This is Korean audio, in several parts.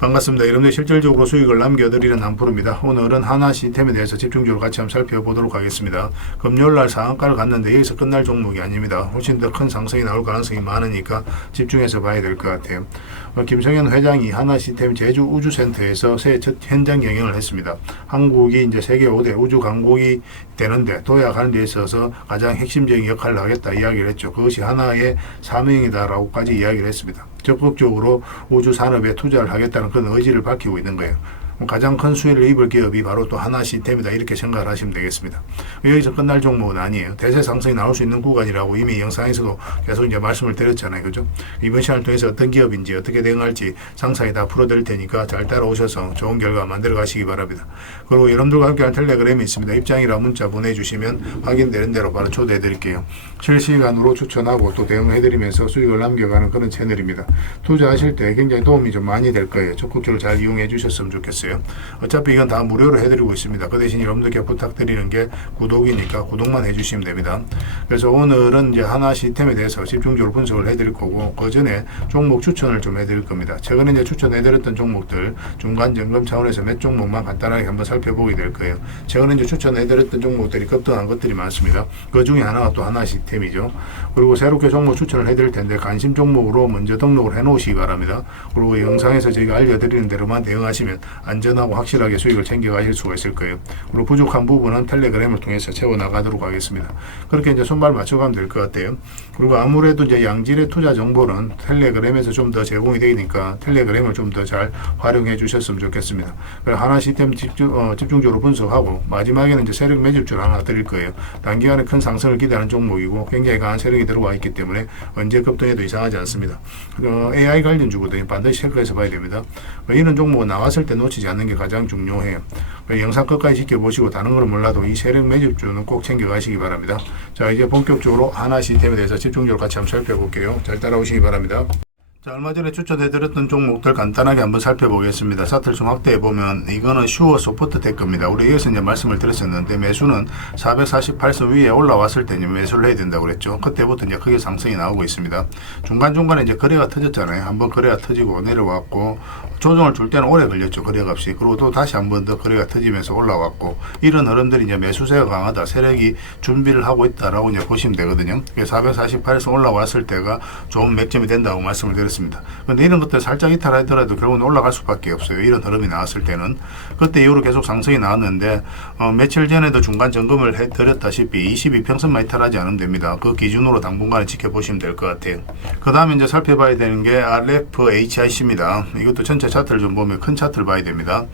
반갑습니다. 여러분들 실질적으로 수익을 남겨드리는 한프로입니다. 오늘은 하나 시스템에 대해서 집중적으로 같이 한번 살펴보도록 하겠습니다. 금요일날 상한가를 갔는데 여기서 끝날 종목이 아닙니다. 훨씬 더 큰 상승이 나올 가능성이 많으니까 집중해서 봐야 될 것 같아요. 김성현 회장이 하나 시스템 제주 우주센터에서 새해 첫 현장 경영을 했습니다. 한국이 이제 세계 5대 우주 강국이 되는데 도약하는 데 있어서 가장 핵심적인 역할을 하겠다 이야기를 했죠. 그것이 하나의 사명이다라고까지 이야기를 했습니다. 적극적으로 우주 산업에 투자를 하겠다는 그런 의지를 밝히고 있는 거예요. 가장 큰 수혜를 입을 기업이 바로 또 하나 시스템이다 이렇게 생각을 하시면 되겠습니다. 여기서 끝날 종목은 아니에요. 대세 상승이 나올 수 있는 구간이라고 이미 영상에서도 계속 이제 말씀을 드렸잖아요. 그죠? 이번 시간을 통해서 어떤 기업인지 어떻게 대응할지 상세히 다 풀어드릴 테니까 잘 따라오셔서 좋은 결과 만들어 가시기 바랍니다. 그리고 여러분들과 함께하는 텔레그램이 있습니다. 입장이라 문자 보내주시면 확인되는 대로 바로 초대해 드릴게요. 실시간으로 추천하고 또 대응해 드리면서 수익을 남겨가는 그런 채널입니다. 투자하실 때 굉장히 도움이 좀 많이 될 거예요. 적극적으로 잘 이용해 주셨으면 좋겠어요. 어차피 이건 다 무료로 해드리고 있습니다. 그 대신 여러분들께 부탁드리는 게 구독이니까 구독만 해주시면 됩니다. 그래서 오늘은 이제 하나 시스템에 대해서 집중적으로 분석을 해드릴 거고, 그 전에 종목 추천을 좀 해드릴 겁니다. 최근에 이제 추천해드렸던 종목들 중간 점검 차원에서 몇 종목만 간단하게 한번 살펴보게 될 거예요. 최근에 이제 추천해드렸던 종목들이 급등한 것들이 많습니다. 그 중에 하나가 또 하나 시스템이죠. 그리고 새롭게 종목 추천을 해드릴 텐데 관심 종목으로 먼저 등록을 해 놓으시기 바랍니다. 그리고 영상에서 저희가 알려드리는 대로만 대응하시면 안전하고 확실하게 수익을 챙겨가실 수가 있을 거예요. 그리고 부족한 부분은 텔레그램을 통해서 채워나가도록 하겠습니다. 그렇게 이제 손발 맞춰가면 될 것 같아요. 그리고 아무래도 이제 양질의 투자 정보는 텔레그램에서 좀 더 제공이 되니까 텔레그램을 좀 더 잘 활용해 주셨으면 좋겠습니다. 하나 시스템 집중적으로 분석하고 마지막에는 이제 세력 매집줄 하나 드릴 거예요. 단기간에 큰 상승을 기대하는 종목이고 굉장히 강한 세력이 들어와 있기 때문에 언제 급등해도 이상하지 않습니다. AI 관련주거든요. 반드시 체크해서 봐야 됩니다. 이런 종목은 나왔을 때 놓치지 않는 게 가장 중요해요. 영상 끝까지 지켜보시고 다른 걸 몰라도 이 세력 매집주는 꼭 챙겨가시기 바랍니다. 자, 이제 본격적으로 하나 시스템에 대해서 집중적으로 같이 한번 살펴볼게요. 잘 따라오시기 바랍니다. 자, 얼마 전에 추천해드렸던 종목들 간단하게 한번 살펴보겠습니다. 차트를 확대해보면 이거는 슈어 소프트 테크입니다. 우리 여기서 이제 말씀을 드렸었는데 매수는 448선 위에 올라왔을 때 매수를 해야 된다고 그랬죠. 그때부터 이제 크게 상승이 나오고 있습니다. 중간중간에 이제 거래가 터졌잖아요. 한번 거래가 터지고 내려왔고 조정을 줄 때는 오래 걸렸죠. 거래값이. 그리고 또 다시 한번 더 거래가 터지면서 올라왔고 이런 흐름들이 이제 매수세가 강하다. 세력이 준비를 하고 있다라고 이제 보시면 되거든요. 448에서 올라왔을 때가 좋은 맥점이 된다고 말씀을 드렸습니다. 근데 이런 것들 살짝 이탈하더라도 결국은 올라갈 수밖에 없어요. 이런 흐름이 나왔을 때는. 그때 이후로 계속 상승이 나왔는데 며칠 전에도 중간 점검을 해드렸다시피 22평선만 이탈하지 않으면 됩니다. 그 기준으로 당분간에 지켜보시면 될 것 같아요. 그 다음에 이제 살펴봐야 되는 게 RFHIC입니다. 이것도 전체 차트를 좀 보면 큰 차트를 봐야 됩니다.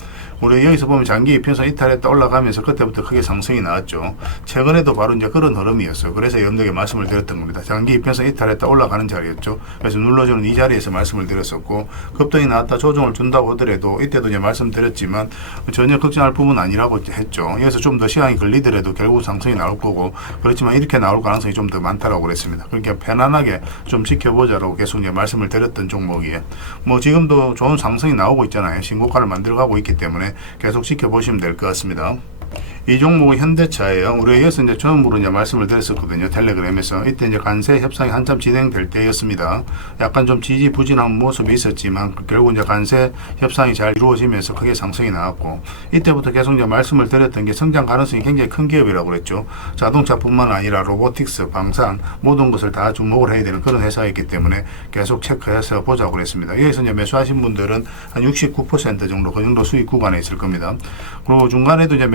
우리 여기서 보면 장기 이평선 이탈했다 올라가면서 그때부터 크게 상승이 나왔죠. 최근에도 바로 이제 그런 흐름이었어요. 그래서 여러분들에게 말씀을 드렸던 겁니다. 장기 이평선 이탈했다 올라가는 자리였죠. 그래서 눌러주는 이 자리에서 말씀을 드렸었고 급등이 나왔다 조정을 준다고 하더라도 이때도 이제 말씀드렸지만 전혀 걱정할 부분은 아니라고 했죠. 여기서 좀 더 시간이 걸리더라도 결국 상승이 나올 거고 그렇지만 이렇게 나올 가능성이 좀 더 많다라고 그랬습니다. 그러니까 편안하게 좀 지켜보자라고 계속 이제 말씀을 드렸던 종목이에요. 뭐 지금도 좋은 상승이 나오고 있잖아요. 신고가를 만들어가고 있기 때문에 계속 지켜보시면 될 것 같습니다. 이 종목은 현대차예요. 우리가 여기서 이제 처음으로 이제 말씀을 드렸었거든요. 텔레그램에서. 이때 이제 관세 협상이 한참 진행될 때였습니다. 약간 좀 지지부진한 모습이 있었지만 결국 이제 관세 협상이 잘 이루어지면서 크게 상승이 나왔고 이때부터 계속 이제 말씀을 드렸던 게 성장 가능성이 굉장히 큰 기업이라고 그랬죠. 자동차뿐만 아니라 로보틱스, 방산 모든 것을 다 주목을 해야 되는 그런 회사이기 때문에 계속 체크해서 보자고 그랬습니다. 여기서 이제 매수하신 분들은 한 69% 정도 그 정도 수익 구간에 있을 겁니다. 그리고 중간에도 이제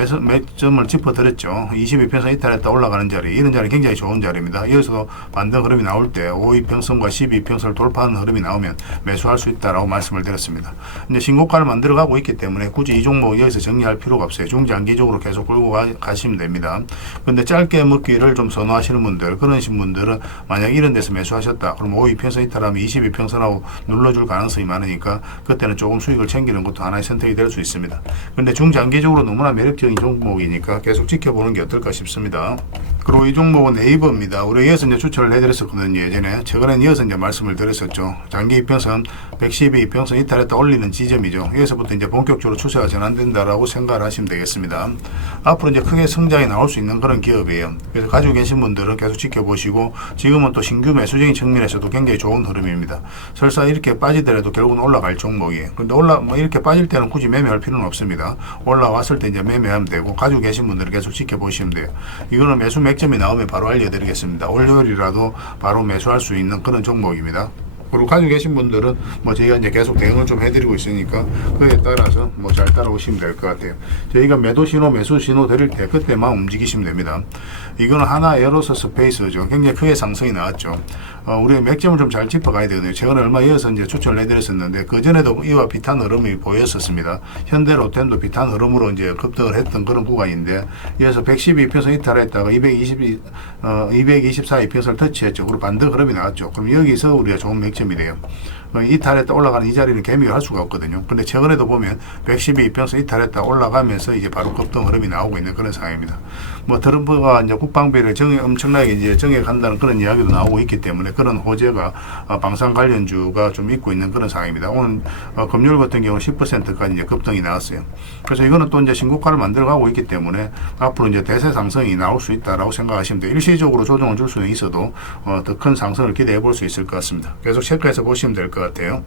점을 짚어드렸죠. 22평선 이탈했다 올라가는 자리, 이런 자리 굉장히 좋은 자리입니다. 여기서 반등 흐름이 나올 때 5위평선과 12평선을 돌파하는 흐름이 나오면 매수할 수 있다라고 말씀을 드렸습니다. 이제 신고가를 만들어가고 있기 때문에 굳이 이 종목 여기서 정리할 필요가 없어요. 중장기적으로 계속 끌고 가시면 됩니다. 근데 짧게 먹기를 좀 선호하시는 분들, 그러신 분들은 만약 이런 데서 매수하셨다. 그럼 5위평선 이탈하면 22평선하고 눌러줄 가능성이 많으니까 그때는 조금 수익을 챙기는 것도 하나의 선택이 될 수 있습니다. 근데 중장기적으로 너무나 매력적인 종목이 종목이니까 계속 지켜보는 게 어떨까 싶습니다. 그리고 이 종목은 네이버입니다. 우리 이어서 이제 추천을 해드렸었거든요. 예전에 최근에 이어서 이제 말씀을 드렸었죠. 장기 이평선 112 이평선 이탈했다 올리는 지점이죠. 여기서부터 이제 본격적으로 추세가 전환된다라고 생각을 하시면 되겠습니다. 앞으로 이제 크게 성장이 나올 수 있는 그런 기업이에요. 그래서 가지고 계신 분들은 계속 지켜보시고, 지금은 또 신규 매수적인 측면에서도 굉장히 좋은 흐름입니다. 설사 이렇게 빠지더라도 결국은 올라갈 종목이에요. 근데 이렇게 빠질 때는 굳이 매매할 필요는 없습니다. 올라왔을 때 이제 매매하면 되고, 가지고 계신 분들은 계속 지켜보시면 돼요. 이거는 매수 맥점이 나오면 바로 알려드리겠습니다. 월요일이라도 바로 매수할 수 있는 그런 종목입니다. 그리고 가지고 계신 분들은 저희가 이제 계속 대응을 좀 해드리고 있으니까 그에 따라서 잘 따라오시면 될 것 같아요. 저희가 매도 신호, 매수 신호 드릴 때 그때만 움직이시면 됩니다. 이거는 하나 에어로스 스페이스죠. 굉장히 크게 상승이 나왔죠. 우리가 맥점을 좀 잘 짚어가야 되거든요. 최근에 얼마 이어서 이제 추천을 해드렸었는데, 그전에도 이와 비슷한 흐름이 보였었습니다. 현대로템도 비슷한 흐름으로 이제 급등을 했던 그런 구간인데, 이어서 112평선 이탈했다가 224 이평선을 터치했죠. 그리고 반대 흐름이 나왔죠. 그럼 여기서 우리가 좋은 맥점이 돼요. 이탈했다 올라가는 이 자리는 개미가 할 수가 없거든요. 근데 최근에도 보면 112 이평선 이탈했다 올라가면서 이제 바로 급등 흐름이 나오고 있는 그런 상황입니다. 트럼프가 이제 국방비를 엄청나게 이제 정해간다는 그런 이야기도 나오고 있기 때문에 그런 호재가 방산 관련주가 좀 있고 있는 그런 상황입니다. 오늘 금요일 같은 경우는 10%까지 이제 급등이 나왔어요. 그래서 이거는 또 이제 신고가를 만들어가고 있기 때문에 앞으로 이제 대세 상승이 나올 수 있다라고 생각하시면 돼요. 일시적으로 조정을 줄 수는 있어도 더 큰 상승을 기대해 볼 수 있을 것 같습니다. 계속 체크해서 보시면 될 것 같아요.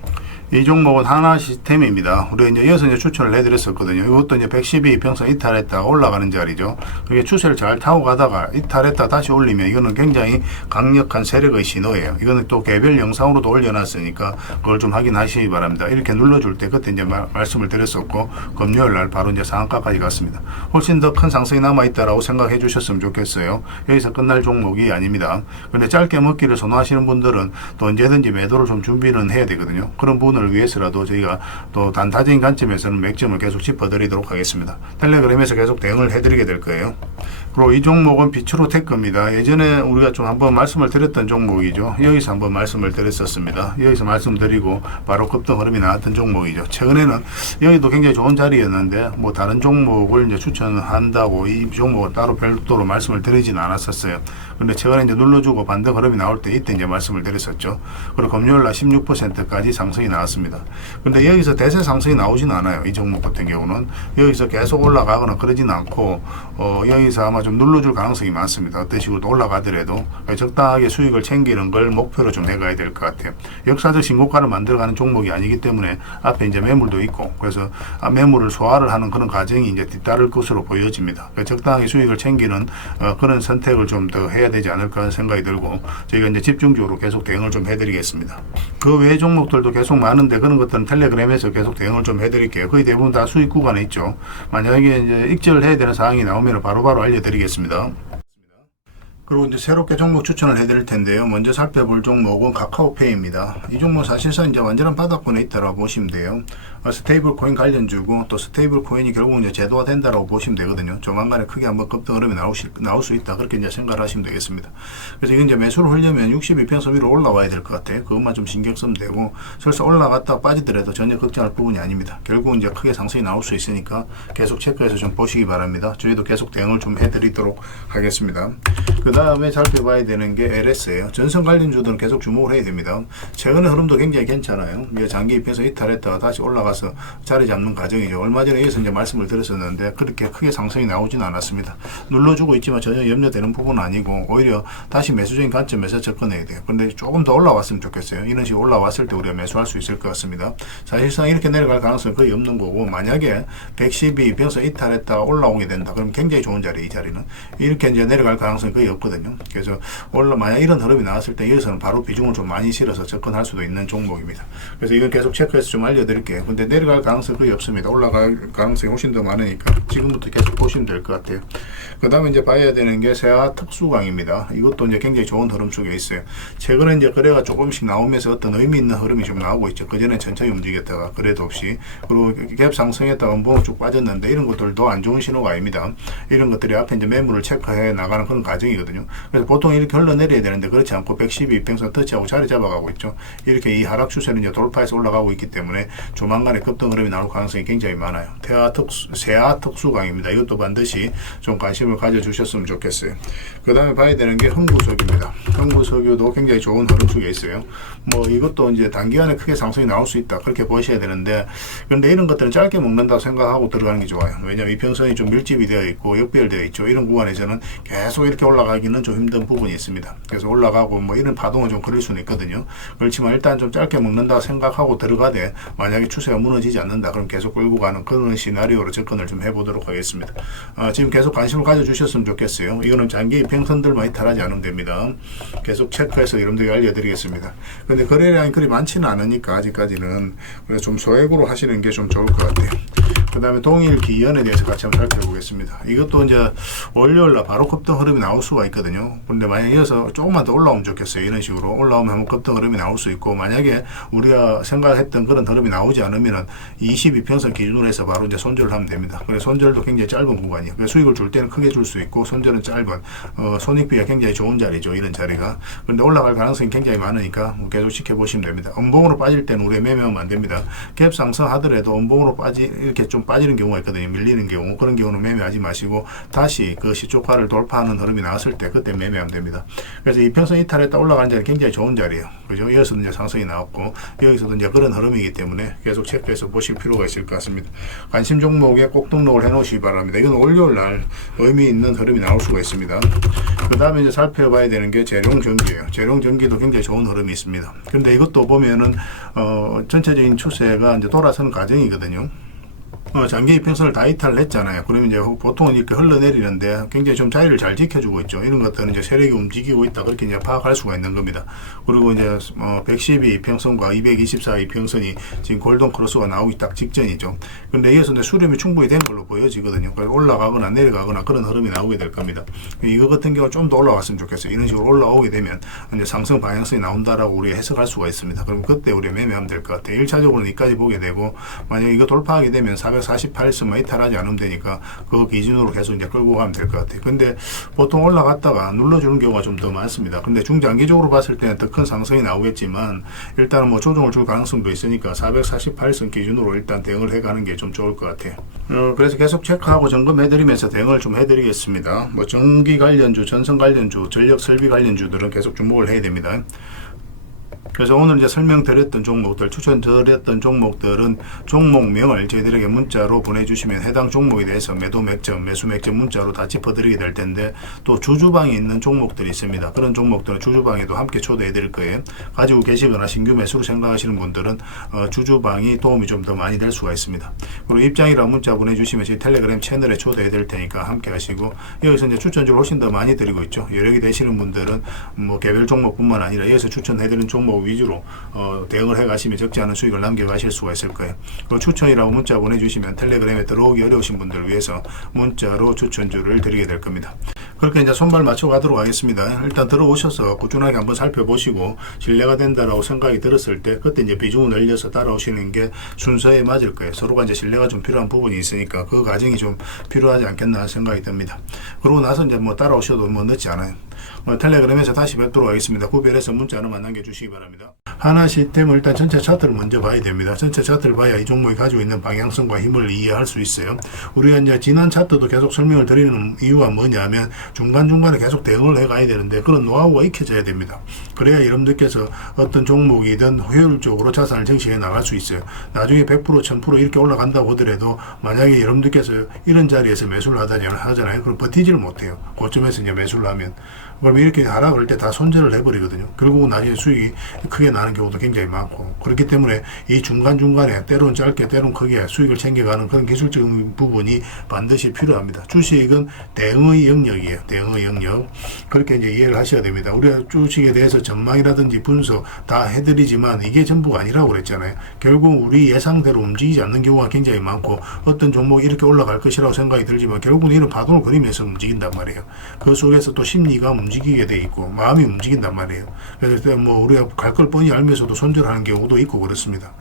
이 종목은 하나시스템입니다. 우리가 이제 이어서 이제 추천을 해드렸었거든요. 이것도 이제 112 이평선 이탈했다가 올라가는 자리죠. 그게 추세를 잘 타고 가다가 이탈했다 다시 올리면 이거는 굉장히 강력한 세력의 신호예요. 이거는 또 개별 영상으로도 올려놨으니까 그걸 좀 확인하시기 바랍니다. 이렇게 눌러줄 때 그때 이제 말씀을 드렸었고, 금요일 날 바로 이제 상한가까지 갔습니다. 훨씬 더 큰 상승이 남아있다라고 생각해 주셨으면 좋겠어요. 여기서 끝날 종목이 아닙니다. 근데 짧게 먹기를 선호하시는 분들은 또 언제든지 매도를 좀 준비는 해야 되거든요. 그런 부분을 위해서라도 저희가 또 단타적인 관점에서는 맥점을 계속 짚어드리도록 하겠습니다. 텔레그램에서 계속 대응을 해드리게 될 거예요. 그리고 이 종목은 비추로테크입니다. 예전에 우리가 좀 한번 말씀을 드렸던 종목이죠. 여기서 한번 말씀을 드렸었습니다. 여기서 말씀드리고 바로 급등 흐름이 나왔던 종목이죠. 최근에는 여기도 굉장히 좋은 자리였는데 다른 종목을 이제 추천한다고 이 종목을 따로 별도로 말씀을 드리지는 않았었어요. 근데 최근에 이제 눌러주고 반대 흐름이 나올 때 이때 이제 말씀을 드렸었죠. 그리고 금요일날 16%까지 상승이 나왔습니다. 근데 여기서 대세 상승이 나오지는 않아요. 이 종목 같은 경우는 여기서 계속 올라가거나 그러지는 않고 여기서 아마 좀 눌러줄 가능성이 많습니다. 어떤 식으로 올라가더라도 적당하게 수익을 챙기는 걸 목표로 좀 해가야 될 것 같아요. 역사적 신고가를 만들어가는 종목이 아니기 때문에 앞에 이제 매물도 있고, 그래서 매물을 소화를 하는 그런 과정이 이제 뒤따를 것으로 보여집니다. 적당하게 수익을 챙기는 그런 선택을 좀 더 해야 되지 않을까 하는 생각이 들고, 저희가 이제 집중적으로 계속 대응을 좀 해드리겠습니다. 그 외 종목들도 계속 많은데 그런 것들은 텔레그램에서 계속 대응을 좀 해드릴게요. 거의 대부분 다 수익 구간에 있죠. 만약에 이제 익절을 해야 되는 사항이 나오면 바로바로 알려드리겠습니다. 그리고 이제 새롭게 종목 추천을 해드릴 텐데요. 먼저 살펴볼 종목은 카카오페이입니다. 이 종목 사실상 이제 완전한 바닥권에 있다라고 보시면 돼요. 스테이블 코인 관련주고, 또 스테이블 코인이 결국 이제 제도화 된다라고 보시면 되거든요. 조만간에 크게 한번 급등 흐름이 나올 수 있다. 그렇게 이제 생각을 하시면 되겠습니다. 그래서 이건 이제 매수를 하려면 62평선 위로 올라와야 될 것 같아요. 그것만 좀 신경 쓰면 되고, 설사 올라갔다 빠지더라도 전혀 걱정할 부분이 아닙니다. 결국 이제 크게 상승이 나올 수 있으니까 계속 체크해서 좀 보시기 바랍니다. 저희도 계속 대응을 좀 해드리도록 하겠습니다. 그 다음에 살펴봐야 되는 게 LS예요. 전선 관련주들은 계속 주목을 해야 됩니다. 최근의 흐름도 굉장히 괜찮아요. 장기 입혀서 이탈했다가 다시 올라가서 자리 잡는 과정이죠. 얼마 전에 이어서 이제 말씀을 드렸었는데 그렇게 크게 상승이 나오지는 않았습니다. 눌러주고 있지만 전혀 염려되는 부분은 아니고, 오히려 다시 매수적인 관점에서 접근해야 돼요. 근데 조금 더 올라왔으면 좋겠어요. 이런 식으로 올라왔을 때 우리가 매수할 수 있을 것 같습니다. 사실상 이렇게 내려갈 가능성은 거의 없는 거고, 만약에 112 입혀서 이탈했다가 올라오게 된다. 그럼 굉장히 좋은 자리, 이 자리는. 이렇게 이제 내려갈 가능성이 거의 없거든요. 그래서 만약 이런 흐름이 나왔을 때 여기서는 바로 비중을 좀 많이 실어서 접근할 수도 있는 종목입니다. 그래서 이건 계속 체크해서 좀 알려드릴게요. 근데 내려갈 가능성이 거의 없습니다. 올라갈 가능성이 훨씬 더 많으니까 지금부터 계속 보시면 될 것 같아요. 그 다음에 이제 봐야 되는 게 세아 특수광입니다. 이것도 이제 굉장히 좋은 흐름 속에 있어요. 최근에 이제 거래가 조금씩 나오면서 어떤 의미 있는 흐름이 좀 나오고 있죠. 그전에 천천히 움직였다가 그래도 없이, 그리고 갭 상승했다가 뭐 쭉 빠졌는데 이런 것들도 안 좋은 신호가 아닙니다. 이런 것들이 앞에 이제 매물을 체크해 나가는 그런 과정이거든요. 그래서 보통 이렇게 흘러내려야 되는데 그렇지 않고 112 이평선 터치하고 자리 잡아가고 있죠. 이렇게 이 하락 추세는 이제 돌파해서 올라가고 있기 때문에 조만간에 중간에 급등 흐름이 나올 가능성이 굉장히 많아요. 세아 특수강입니다. 이것도 반드시 좀 관심을 가져주셨으면 좋겠어요. 그 다음에 봐야 되는 게 흥부석유입니다. 흥부석유도 굉장히 좋은 흐름 속에 있어요. 뭐 이것도 이제 단기간에 크게 상승이 나올 수 있다, 그렇게 보셔야 되는데, 그런데 이런 것들은 짧게 먹는다고 생각하고 들어가는 게 좋아요. 왜냐하면 이평선이 좀 밀집이 되어 있고 역별되어 있죠. 이런 구간에서는 계속 이렇게 올라가기는 좀 힘든 부분이 있습니다. 그래서 올라가고 뭐 이런 파동은 좀 그럴 수는 있거든요. 그렇지만 일단 좀 짧게 먹는다 생각하고 들어가되, 만약에 추세가 무너지지 않는다 그럼 계속 끌고 가는 그런 시나리오로 접근을 좀 해보도록 하겠습니다. 지금 계속 관심을 가져주셨으면 좋겠어요. 이거는 장기 이평선들만 이탈하지 않으면 됩니다. 계속 체크해서 여러분들에게 알려드리겠습니다. 근데 거래량이 그리 많지는 않으니까 아직까지는, 그래서 좀 소액으로 하시는 게 좀 좋을 것 같아요. 그 다음에 동일 기연에 대해서 같이 한번 살펴보겠습니다. 이것도 이제 월요일날 바로 급등 흐름이 나올 수가 있거든요. 근데 만약에 이어서 조금만 더 올라오면 좋겠어요. 이런 식으로 올라오면 한번 급등 흐름이 나올 수 있고, 만약에 우리가 생각했던 그런 흐름이 나오지 않으면은 22평선 기준으로 해서 바로 이제 손절을 하면 됩니다. 그래서 손절도 굉장히 짧은 구간이에요. 그래서 수익을 줄 때는 크게 줄 수 있고, 손절은 짧은, 손익비가 굉장히 좋은 자리죠. 이런 자리가. 그런데 올라갈 가능성이 굉장히 많으니까 계속 지켜보시면 됩니다. 음봉으로 빠질 때는 우리가 매매하면 안 됩니다. 갭 상승하더라도 음봉으로 이렇게 좀 빠지는 경우가 있거든요. 밀리는 경우. 그런 경우는 매매하지 마시고 다시 그 시초가를 돌파하는 흐름이 나왔을 때 그때 매매하면 됩니다. 그래서 이평선 이탈했다 올라가는 자리는 굉장히 좋은 자리예요. 그죠? 여기서도 이제 상승이 나왔고, 여기서도 이제 그런 흐름이기 때문에 계속 체크해서 보실 필요가 있을 것 같습니다. 관심 종목에 꼭 등록을 해 놓으시기 바랍니다. 이건 월요일 날 의미 있는 흐름이 나올 수가 있습니다. 그 다음에 이제 살펴봐야 되는 게 재룡전기예요. 재룡전기도 굉장히 좋은 흐름이 있습니다. 그런데 이것도 보면은 전체적인 추세가 이제 돌아서는 과정이거든요. 장기 이평선을 다 이탈을 했잖아요. 그러면 이제 보통은 이렇게 흘러내리는데 굉장히 좀 자리를 잘 지켜주고 있죠. 이런 것들은 이제 세력이 움직이고 있다, 그렇게 이제 파악할 수가 있는 겁니다. 그리고 이제 112 이평선과 224 이평선이 지금 골든 크로스가 나오기 딱 직전이죠. 그런데 여기서 이제 수렴이 충분히 된 걸로 보여지거든요. 그래서 올라가거나 내려가거나 그런 흐름이 나오게 될 겁니다. 이거 같은 경우 좀 더 올라왔으면 좋겠어요. 이런 식으로 올라오게 되면 이제 상승 방향성이 나온다라고 우리가 해석할 수가 있습니다. 그럼 그때 우리가 매매하면 될 것 같아요. 1차적으로는 이까지 보게 되고, 만약에 이거 돌파하게 되면 448선만 이탈하지 않으면 되니까 그 기준으로 계속 이제 끌고 가면 될 것 같아요. 근데 보통 올라갔다가 눌러주는 경우가 좀 더 많습니다. 근데 중장기적으로 봤을 때는 더 큰 상승이 나오겠지만, 일단은 뭐 조정을 줄 가능성도 있으니까 448선 기준으로 일단 대응을 해가는 게 좀 좋을 것 같아요. 그래서 계속 체크하고 점검해드리면서 대응을 좀 해드리겠습니다. 뭐 전기 관련주, 전선 관련주, 전력 설비 관련주들은 계속 주목을 해야 됩니다. 그래서 오늘 이제 설명드렸던 종목들, 추천드렸던 종목들은 종목명을 저희들에게 문자로 보내주시면 해당 종목에 대해서 매도 맥점, 매수 맥점 문자로 다 짚어드리게 될 텐데, 또 주주방에 있는 종목들이 있습니다. 그런 종목들은 주주방에도 함께 초대해 드릴 거예요. 가지고 계시거나 신규 매수로 생각하시는 분들은 주주방이 도움이 좀 더 많이 될 수가 있습니다. 그리고 입장이라고 문자 보내주시면 저희 텔레그램 채널에 초대해 드릴 테니까 함께 하시고, 여기서 이제 추천주를 훨씬 더 많이 드리고 있죠. 여력이 되시는 분들은 뭐 개별 종목뿐만 아니라 여기서 추천해 드리는 종목 위주로 대응을 해 가시면 적지 않은 수익을 남겨 가실 수가 있을 거예요. 그리고 추천이라고 문자 보내주시면 텔레그램에 들어오기 어려우신 분들을 위해서 문자로 추천주를 드리게 될 겁니다. 그렇게 이제 손발 맞춰 가도록 하겠습니다. 일단 들어오셔서 꾸준하게 한번 살펴보시고 신뢰가 된다라고 생각이 들었을 때, 그때 이제 비중을 늘려서 따라오시는 게 순서에 맞을 거예요. 서로가 이제 신뢰가 좀 필요한 부분이 있으니까 그 과정이 좀 필요하지 않겠나 생각이 듭니다. 그러고 나서 이제 뭐 따라오셔도 뭐 늦지 않아요. 텔레그램에서 다시 뵙도록 하겠습니다. 구별해서 문자 하나만 남겨주시기 바랍니다. 하나시스템을 일단 전체 차트를 먼저 봐야 됩니다. 전체 차트를 봐야 이 종목이 가지고 있는 방향성과 힘을 이해할 수 있어요. 우리가 이제 지난 차트도 계속 설명을 드리는 이유가 뭐냐면, 중간중간에 계속 대응을 해 가야 되는데 그런 노하우가 익혀져야 됩니다. 그래야 여러분들께서 어떤 종목이든 효율적으로 자산을 정식해 나갈 수 있어요. 나중에 100%, 1000% 이렇게 올라간다고 하더라도 만약에 여러분들께서 이런 자리에서 매수를 하잖아요. 그럼 버티지를 못해요. 고점에서 이제 매수를 하면. 그러면 이렇게 하라 그럴 때 다 손절을 해버리거든요. 결국은 나중에 수익이 크게 나는 경우도 굉장히 많고, 그렇기 때문에 이 중간중간에 때로는 짧게 때로는 크게 수익을 챙겨가는 그런 기술적인 부분이 반드시 필요합니다. 주식은 대응의 영역이에요. 대응의 영역. 그렇게 이제 이해를 하셔야 됩니다. 우리가 주식에 대해서 전망이라든지 분석 다 해드리지만 이게 전부가 아니라고 그랬잖아요. 결국 우리 예상대로 움직이지 않는 경우가 굉장히 많고, 어떤 종목이 이렇게 올라갈 것이라고 생각이 들지만 결국은 이런 파동을 그리면서 움직인단 말이에요. 그 속에서 또 심리가 움직이게 돼 있고 마음이 움직인단 말이에요. 그래서 뭐 우리가 갈 걸 뻔히 알면서도 손절하는 경우도 있고 그렇습니다.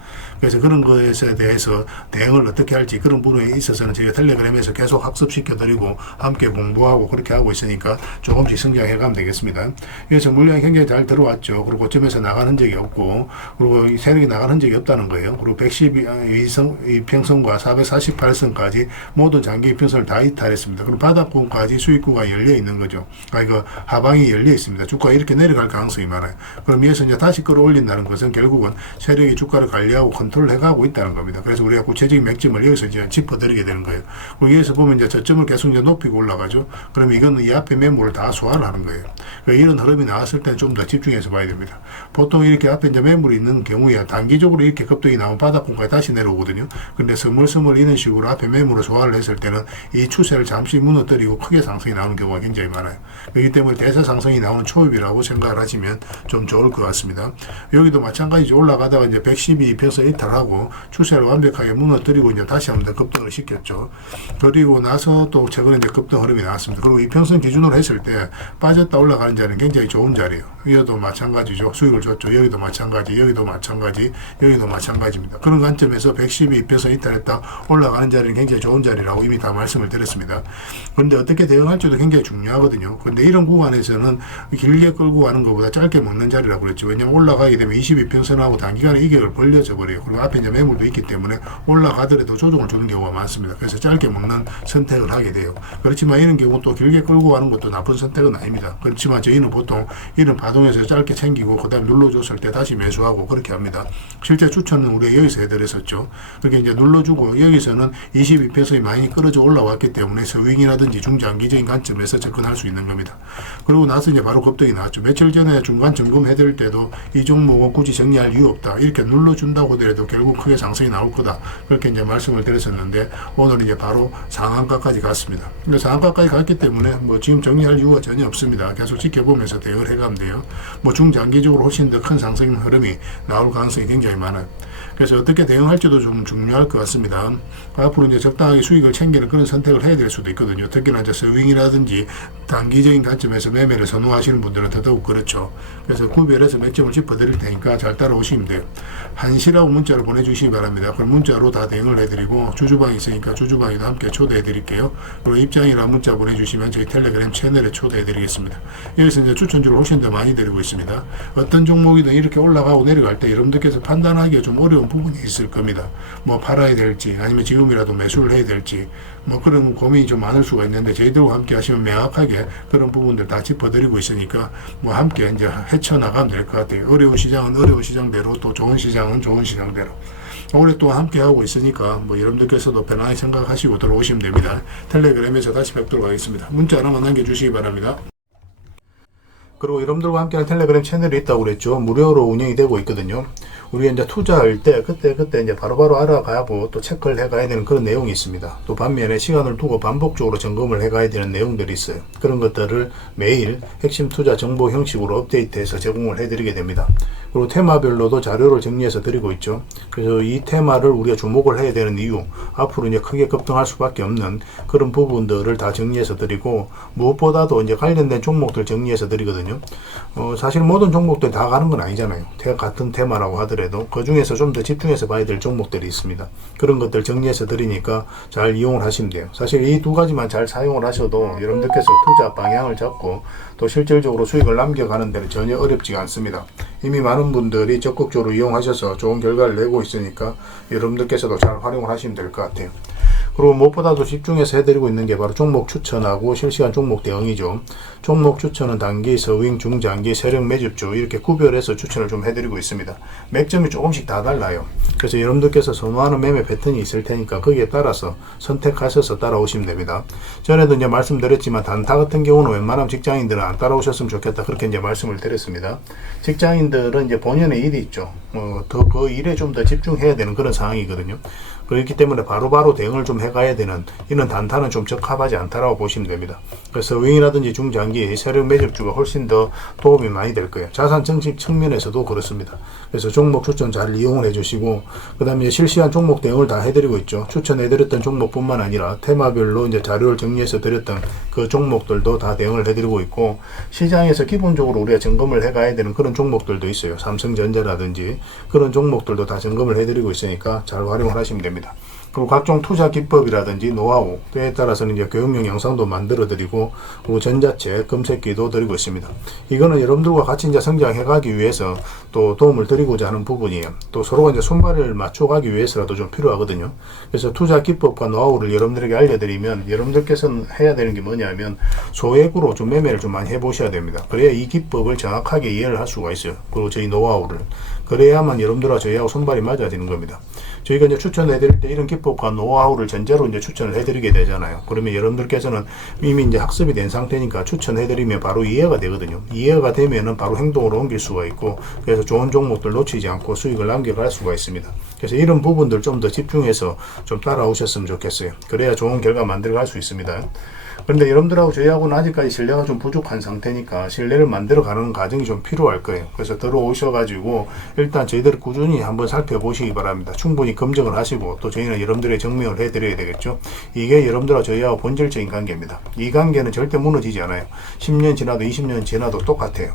그래서 그런 것에 대해서 대응을 어떻게 할지 그런 부분에 있어서는 저희가 텔레그램에서 계속 학습시켜드리고 함께 공부하고 그렇게 하고 있으니까 조금씩 성장해가면 되겠습니다. 그래서 물량이 굉장히 잘 들어왔죠. 그리고 고점에서 나간 흔적이 없고, 그리고 이 세력이 나간 흔적이 없다는 거예요. 그리고 112평선과 448선까지 모든 장기 이평선을 다 이탈했습니다. 그리고 바닥권까지 수익구가 열려 있는 거죠. 이거 하방이 열려 있습니다. 주가가 이렇게 내려갈 가능성이 많아요. 그럼 여기서 이제 다시 끌어올린다는 것은 결국은 세력이 주가를 관리하고 컨트롤 해가고 있다는 겁니다. 그래서 우리가 구체적인 맥점을 여기서 이제 짚어드리게 되는 거예요. 그리고 여기서 보면 이제 저점을 계속 이제 높이고 올라가죠. 그러면 이거는 이 앞에 매물을 다 소화를 하는 거예요. 그러니까 이런 흐름이 나왔을 때는 좀 더 집중해서 봐야 됩니다. 보통 이렇게 앞에 이제 매물이 있는 경우에 단기적으로 이렇게 급등이 나오면 바닥권까지 다시 내려오거든요. 근데 스물스물 이런 식으로 앞에 매물을 소화를 했을 때는 이 추세를 잠시 무너뜨리고 크게 상승이 나오는 경우가 굉장히 많아요. 그렇기 때문에 대세 상승이 나오는 초입이라고 생각을 하시면 좀 좋을 것 같습니다. 여기도 마찬가지죠. 올라가다가 이제 112평선 이탈하고 추세를 완벽하게 무너뜨리고 이제 다시 한번 더 급등을 시켰죠. 그리고 나서 또 최근에 이제 급등 흐름이 나왔습니다. 그리고 이평선 기준으로 했을 때 빠졌다 올라가는 자리는 굉장히 좋은 자리예요. 여기도 마찬가지죠. 수익을 줬죠. 여기도 마찬가지, 여기도 마찬가지, 여기도 마찬가지입니다. 그런 관점에서 112평선 이탈했다 올라가는 자리는 굉장히 좋은 자리라고 이미 다 말씀을 드렸습니다. 그런데 어떻게 대응할지도 굉장히 중요하거든요. 그런데 이런 구간에서는 길게 끌고 가는 것보다 짧게 먹는 자리라고 그랬죠. 왜냐하면 올라가게 되면 22평선하고 단기간에 이격을 벌려져 버려요. 그리고 앞에 이제 매물도 있기 때문에 올라가더라도 조정을 주는 경우가 많습니다. 그래서 짧게 먹는 선택을 하게 돼요. 그렇지만 이런 경우 또 길게 끌고 가는 것도 나쁜 선택은 아닙니다. 그렇지만 저희는 보통 이런 파동에서 짧게 챙기고 그 다음 눌러줬을 때 다시 매수하고 그렇게 합니다. 실제 추천은 우리가 여기서 해드렸었죠. 그렇게 이제 눌러주고 여기서는 22평선이 많이 끌어져 올라왔기 때문에 서윙이라든지 중장기적인 관점에서 접근할 수 있는 겁니다. 그러고 나서 이제 바로 급등이 나왔죠. 며칠 전에 중간 점검해드릴 때도 이 종목은 굳이 정리할 이유 없다. 이렇게 눌러준다고 하더라도 결국 크게 상승이 나올 거다. 그렇게 이제 말씀을 드렸었는데 오늘 이제 바로 상한가까지 갔습니다. 근데 상한가까지 갔기 때문에 뭐 지금 정리할 이유가 전혀 없습니다. 계속 지켜보면서 대응을 해가면 돼요. 뭐 중장기적으로 훨씬 더 큰 상승 흐름이 나올 가능성이 굉장히 많아요. 그래서 어떻게 대응할지도 좀 중요할 것 같습니다. 앞으로 이제 적당하게 수익을 챙기는 그런 선택을 해야 될 수도 있거든요. 특히나 이제 스윙이라든지 단기적인 관점에서 매매를 선호하시는 분들은 더더욱 그렇죠. 그래서 구별해서 맥점을 짚어드릴 테니까 잘 따라오시면 돼요. 한시라고 문자를 보내주시기 바랍니다. 그럼 문자로 다 대응을 해드리고 주주방이 있으니까 주주방에도 함께 초대해드릴게요. 그리고 입장이나 문자 보내주시면 저희 텔레그램 채널에 초대해드리겠습니다. 여기서 이제 추천주를 훨씬 더 많이 드리고 있습니다. 어떤 종목이든 이렇게 올라가고 내려갈 때 여러분들께서 판단하기가 좀 어려운 부분이 있을 겁니다. 뭐 팔아야 될지 아니면 지금이라도 매수를 해야 될지 뭐 그런 고민이 좀 많을 수가 있는데 저희들과 함께 하시면 명확하게 그런 부분들 다 짚어드리고 있으니까 뭐 함께 이제 헤쳐나가면 될 것 같아요. 어려운 시장은 어려운 시장대로 또 좋은 시장은 좋은 시장대로 오랫동안 함께 하고 있으니까 뭐 여러분들께서도 편안하게 생각하시고 들어오시면 됩니다. 텔레그램에서 다시 뵙도록 하겠습니다. 문자 하나만 남겨주시기 바랍니다. 그리고 여러분들과 함께하는 텔레그램 채널이 있다고 그랬죠. 무료로 운영이 되고 있거든요. 우리가 이제 투자할 때 그때 이제 바로바로 알아가고 또 체크를 해가야 되는 그런 내용이 있습니다. 또 반면에 시간을 두고 반복적으로 점검을 해가야 되는 내용들이 있어요. 그런 것들을 매일 핵심 투자 정보 형식으로 업데이트해서 제공을 해드리게 됩니다. 그리고 테마별로도 자료를 정리해서 드리고 있죠. 그래서 이 테마를 우리가 주목을 해야 되는 이유, 앞으로 이제 크게 급등할 수밖에 없는 그런 부분들을 다 정리해서 드리고 무엇보다도 이제 관련된 종목들 정리해서 드리거든요. 사실 모든 종목들 다 가는 건 아니잖아요. 같은 테마라고 하더라도 그 중에서 좀 더 집중해서 봐야 될 종목들이 있습니다. 그런 것들 정리해서 드리니까 잘 이용을 하시면 돼요. 사실 이 두 가지만 잘 사용을 하셔도 여러분들께서 투자 방향을 잡고 또 실질적으로 수익을 남겨가는 데는 전혀 어렵지가 않습니다. 이미 많은 분들이 적극적으로 이용하셔서 좋은 결과를 내고 있으니까 여러분들께서도 잘 활용을 하시면 될 것 같아요. 그리고 무엇보다도 집중해서 해드리고 있는 게 바로 종목 추천하고 실시간 종목 대응이죠. 종목 추천은 단기, 서윙, 중장기, 세력 매집주 이렇게 구별해서 추천을 좀 해드리고 있습니다. 맥점이 조금씩 다 달라요. 그래서 여러분들께서 선호하는 매매 패턴이 있을 테니까 거기에 따라서 선택하셔서 따라오시면 됩니다. 전에도 이제 말씀드렸지만 단타 같은 경우는 웬만하면 직장인들은 안 따라오셨으면 좋겠다 그렇게 이제 말씀을 드렸습니다. 직장인들은 이제 본연의 일이 있죠. 더 그 일에 좀 더 집중해야 되는 그런 상황이거든요. 그렇기 때문에 바로바로 대응을 좀 해가야 되는 이런 단타는 좀 적합하지 않다라고 보시면 됩니다. 그래서 외인이라든지 중장기 세력 매집주가 훨씬 더 도움이 많이 될 거예요. 자산 증식 측면에서도 그렇습니다. 그래서 종목 추천 잘 이용을 해주시고, 그 다음에 실시간 종목 대응을 다 해드리고 있죠. 추천해드렸던 종목뿐만 아니라 테마별로 이제 자료를 정리해서 드렸던 그 종목들도 다 대응을 해드리고 있고, 시장에서 기본적으로 우리가 점검을 해가야 되는 그런 종목들도 있어요. 삼성전자라든지 그런 종목들도 다 점검을 해드리고 있으니까 잘 활용을 하시면 됩니다. 그리고 각종 투자 기법이라든지 노하우, 때에 따라서는 이제 교육용 영상도 만들어 드리고, 그리고 전자책, 검색기도 드리고 있습니다. 이거는 여러분들과 같이 이제 성장해 가기 위해서 또 도움을 드리고자 하는 부분이에요. 또 서로가 이제 손발을 맞춰 가기 위해서라도 좀 필요하거든요. 그래서 투자 기법과 노하우를 여러분들에게 알려드리면, 여러분들께서는 해야 되는 게 뭐냐면 소액으로 좀 매매를 좀 많이 해보셔야 됩니다. 그래야 이 기법을 정확하게 이해를 할 수가 있어요. 그리고 저희 노하우를. 그래야만 여러분들과 저희하고 손발이 맞아지는 겁니다. 저희가 이제 추천해드릴 때 이런 기법과 노하우를 전제로 이제 추천을 해드리게 되잖아요. 그러면 여러분들께서는 이미 이제 학습이 된 상태니까 추천해드리면 바로 이해가 되거든요. 이해가 되면은 바로 행동으로 옮길 수가 있고, 그래서 좋은 종목들 놓치지 않고 수익을 남겨갈 수가 있습니다. 그래서 이런 부분들 좀 더 집중해서 좀 따라오셨으면 좋겠어요. 그래야 좋은 결과 만들어갈 수 있습니다. 그런데 여러분들하고 저희하고는 아직까지 신뢰가 좀 부족한 상태니까 신뢰를 만들어가는 과정이 좀 필요할 거예요. 그래서 들어오셔가지고 일단 저희들을 꾸준히 한번 살펴보시기 바랍니다. 충분히 검증을 하시고, 또 저희는 여러분들의 증명을 해드려야 되겠죠. 이게 여러분들과 저희하고 본질적인 관계입니다. 이 관계는 절대 무너지지 않아요. 10년 지나도 20년 지나도 똑같아요.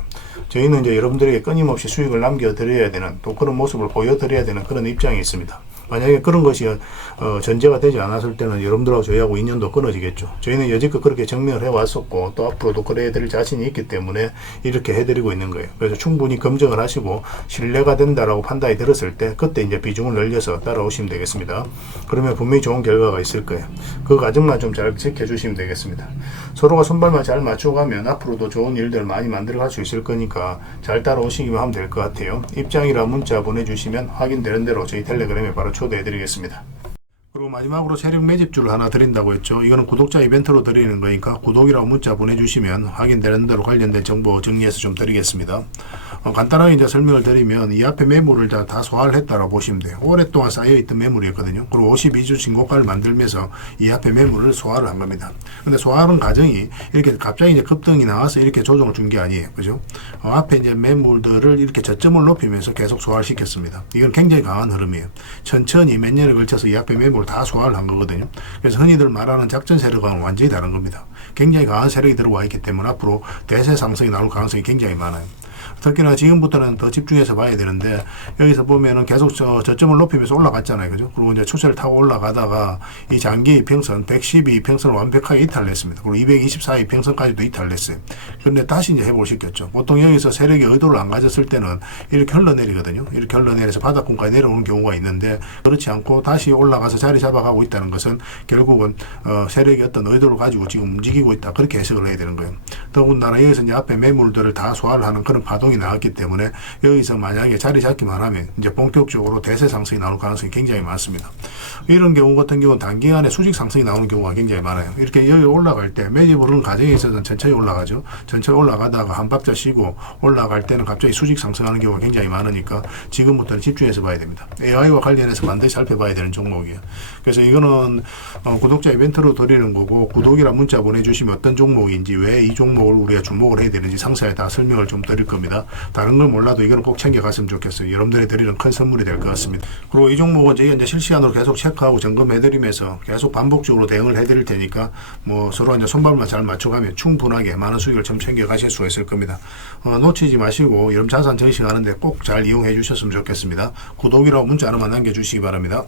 저희는 이제 여러분들에게 끊임없이 수익을 남겨드려야 되는, 또 그런 모습을 보여드려야 되는 그런 입장이 있습니다. 만약에 그런 것이 전제가 되지 않았을 때는 여러분들하고 저희하고 인연도 끊어지겠죠. 저희는 여지껏 그렇게 증명을 해왔었고, 또 앞으로도 그래 해드릴 자신이 있기 때문에 이렇게 해드리고 있는 거예요. 그래서 충분히 검증을 하시고 신뢰가 된다라고 판단이 들었을 때 그때 이제 비중을 늘려서 따라오시면 되겠습니다. 그러면 분명히 좋은 결과가 있을 거예요. 그 과정만 좀 잘 지켜주시면 되겠습니다. 서로가 손발만 잘 맞춰가면 앞으로도 좋은 일들 많이 만들어갈 수 있을 거니까 잘 따라오시기만 하면 될 것 같아요. 입장이라 문자 보내주시면 확인되는 대로 저희 텔레그램에 바로 초대해드리겠습니다. 그리고 마지막으로 세력 매집주를 하나 드린다고 했죠. 이거는 구독자 이벤트로 드리는 거니까 구독이라고 문자 보내주시면 확인되는 대로 관련된 정보 정리해서 좀 드리겠습니다. 간단하게 이제 설명을 드리면, 이 앞에 매물을 다 소화를 했다라고 보시면 돼요. 오랫동안 쌓여있던 매물이었거든요. 그리고 52주 신고가를 만들면서 이 앞에 매물을 소화를 한 겁니다. 근데 소화하는 과정이 이렇게 갑자기 이제 급등이 나와서 이렇게 조정을 준 게 아니에요. 그죠? 앞에 이제 매물들을 이렇게 저점을 높이면서 계속 소화를 시켰습니다. 이건 굉장히 강한 흐름이에요. 천천히 몇 년에 걸쳐서 이 앞에 매물을 다 소화를 한 거거든요. 그래서 흔히들 말하는 작전 세력과는 완전히 다른 겁니다. 굉장히 강한 세력이 들어와 있기 때문에 앞으로 대세 상승이 나올 가능성이 굉장히 많아요. 특히나 지금부터는 더 집중해서 봐야 되는데, 여기서 보면은 계속 저점을 높이면서 올라갔잖아요. 그죠? 그리고 이제 추세를 타고 올라가다가 이 장기 이평선 112 이평선을 완벽하게 이탈했습니다. 그리고 224 이평선까지도 이탈했어요. 그런데 다시 이제 해보시겠죠. 보통 여기서 세력이 의도를 안 가졌을 때는 이렇게 흘러내리거든요. 이렇게 흘러내려서 바닥권까지 내려오는 경우가 있는데, 그렇지 않고 다시 올라가서 자리 잡아가고 있다는 것은 결국은 세력이 어떤 의도를 가지고 지금 움직이고 있다, 그렇게 해석을 해야 되는 거예요. 더군다나 여기서 이제 앞에 매물들을 다 소화를 하는 그런 파동이 나왔기 때문에 여기서 만약에 자리 잡기만 하면 이제 본격적으로 대세 상승이 나올 가능성이 굉장히 많습니다. 이런 경우 같은 경우는 단기간에 수직 상승이 나오는 경우가 굉장히 많아요. 이렇게 여기 올라갈 때 매집을 하는 과정에 있어서는 천천히 올라가죠. 천천히 올라가다가 한 박자 쉬고 올라갈 때는 갑자기 수직 상승하는 경우가 굉장히 많으니까 지금부터는 집중해서 봐야 됩니다. AI와 관련해서 반드시 살펴봐야 되는 종목이에요. 그래서 이거는 구독자 이벤트로 드리는 거고, 구독이란 문자 보내주시면 어떤 종목인지, 왜 이 종목을 우리가 주목을 해야 되는지 상세하게 다 설명을 좀 드릴 겁니다. 다른 걸 몰라도 이거는 꼭 챙겨갔으면 좋겠어요. 여러분들이 드리는 큰 선물이 될 것 같습니다. 그리고 이 종목은 저희가 이제 실시간으로 계속 체크하고 점검해드리면서 계속 반복적으로 대응을 해드릴 테니까, 뭐 서로 이제 손발만 잘 맞춰가면 충분하게 많은 수익을 좀 챙겨가실 수가 있을 겁니다. 놓치지 마시고 여러분 자산 전시하는데 꼭 잘 이용해 주셨으면 좋겠습니다. 구독이라고 문자 하나만 남겨주시기 바랍니다.